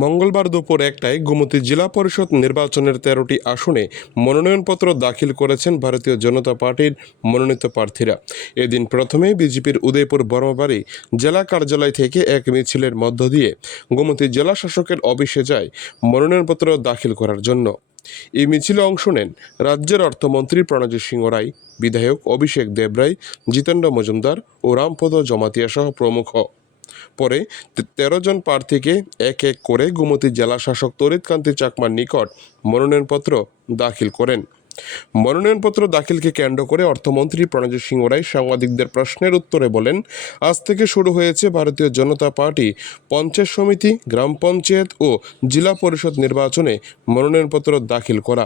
মঙ্গলবার দুপুর একটায় গোমতী জেলা পরিষদ নির্বাচনের তেরোটি আসনে মনোনয়নপত্র দাখিল করেছেন ভারতীয় জনতা পার্টির মনোনীত প্রার্থীরা। এদিন প্রথমে বিজেপির উদয়পুর বর্মবাড়ি জেলা কার্যালয় থেকে এক মিছিলের মধ্য দিয়ে গোমতী জেলা শাসকের অফিসে যায় মনোনয়নপত্র দাখিল করার জন্য। এই মিছিলে অংশ নেন রাজ্যের অর্থমন্ত্রী প্রণজিৎ সিংহ রায়, বিধায়ক অভিষেক দেবরায়, জিতেন্দ্র মজুমদার ও রামপদ জমাতিয়া সহ প্রমুখ। পরে তেরো জন প্রার্থীকে এক এক করে গোমতী জেলা শাসক তরিৎকান্তি চাকমার নিকট মনোনয়নপত্র দাখিল করেন। মনোনয়নপত্র দাখিলকে কেন্দ্র করে অর্থমন্ত্রী প্রণজিৎ সিংহ রায় সাংবাদিকদের প্রশ্নের উত্তরে বলেন, আজ থেকে শুরু হয়েছে ভারতীয় জনতা পার্টি পঞ্চায়েত সমিতি, গ্রাম পঞ্চায়েত ও জেলা পরিষদ নির্বাচনে মনোনয়নপত্র দাখিল করা।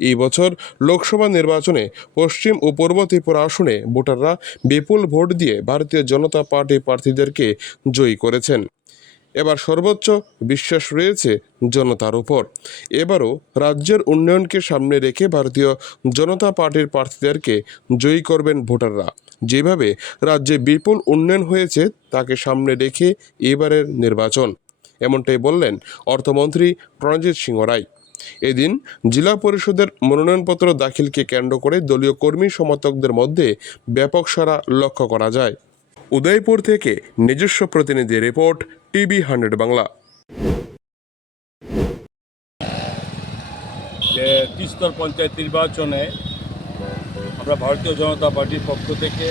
এই বছর লোকসভা নির্বাচনে পশ্চিম ও পূর্ব ত্রিপুরা আসনে ভোটাররা বিপুল ভোট দিয়ে ভারতীয় জনতা পার্টি প্রার্থীদেরকে জয়ী করেছেন। এবার সর্বোচ্চ বিশ্বাস রয়েছে জনতার উপর। এবারও রাজ্যের উন্নয়নকে সামনে রেখে ভারতীয় জনতা পার্টির প্রার্থীদেরকে জয়ী করবেন ভোটাররা। যেভাবে রাজ্যে বিপুল উন্নয়ন হয়েছে, তাকে সামনে রেখে এবারের নির্বাচন। এমনটাই বললেন অর্থমন্ত্রী প্রণজিৎ সিংহ রায়। এদিন জেলা পরিষদের মনোনয়নপত্র দাখিলকে কেন্দ্র করে দলীয় কর্মী সমর্থকদের মধ্যে ব্যাপক সারা লক্ষ্য করা যায়। উদয়পুর থেকে নিজস্ব প্রতিনিধি রিপোর্ট, টিভি হান্ড্রেড বাংলা। তিস্তর পঞ্চায়েত নির্বাচনে আমরা ভারতীয় জনতা পার্টির পক্ষ থেকে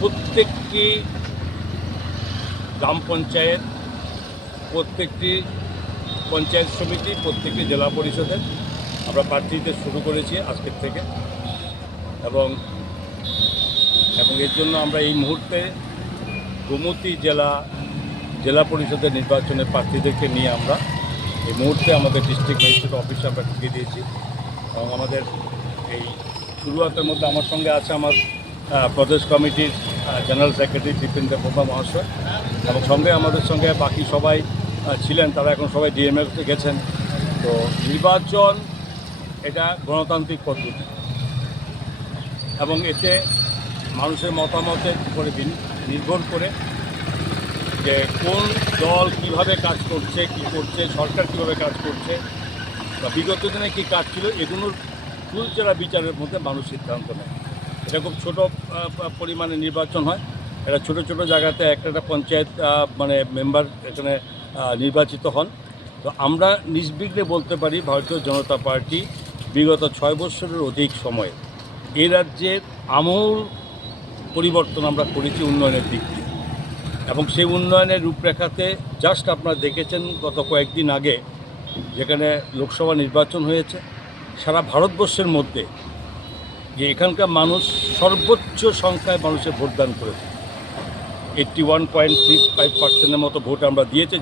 প্রত্যেকটি গ্রাম পঞ্চায়েত, প্রত্যেকটি পঞ্চায়েত সমিতি প্রত্যেকটি জেলা পরিষদের আমরা প্রার্থী দিতে শুরু করেছি আজকের থেকে। এবং এবং এর জন্য আমরা এই মুহূর্তে গোমতী জেলা জেলা পরিষদের নির্বাচনে প্রার্থীদেরকে নিয়ে আমরা এই মুহূর্তে আমাদের ডিস্ট্রিক্ট ম্যাজিস্ট্রেট অফিসে আমরা ঢুকিয়ে দিয়েছি। এবং আমাদের এই শুরুয়াতের মধ্যে আমার সঙ্গে আছে আমার প্রদেশ কমিটির জেনারেল সেক্রেটারি বিপিন দেববর্মা মহাশয়। এবং সঙ্গে আমাদের সঙ্গে বাকি সবাই ছিলেন, তারা এখন সবাই ডিএমএফতে গেছেন। তো নির্বাচন এটা গণতান্ত্রিক পদ্ধতি। এবং এতে মানুষের মতামতের উপরে নির্ভর করে যে কোন দল কীভাবে কাজ করছে, কি করছে, সরকার কীভাবে কাজ করছে, বা বিগত দিনে কী কাজ ছিল এগুলোর চুলচেরা বিচারের মধ্যে মানুষ সিদ্ধান্ত নেয়। এটা খুব ছোটো পরিমাণে নির্বাচন হয়। এটা ছোট ছোট জায়গাতে একটা একটা পঞ্চায়েত মানে মেম্বার এখানে নির্বাচিত হন। তো আমরা নির্বিঘ্নে বলতে পারি ভারতীয় জনতা পার্টি বিগত ছয় বছরের অধিক সময়ে এই রাজ্যের আমূল পরিবর্তন আমরা করেছি উন্নয়নের দিক দিয়ে। এবং সেই উন্নয়নের রূপরেখাতে জাস্ট আপনারা দেখেছেন গত কয়েকদিন আগে যেখানে লোকসভা নির্বাচন হয়েছে, সারা ভারতবর্ষের মধ্যে যে এখানকার মানুষ সর্বোচ্চ সংখ্যায় মানুষের ভোটদান করেছে। Eighty one point three five পার্সেন্টের মতো ভোট আমরা দিয়েছে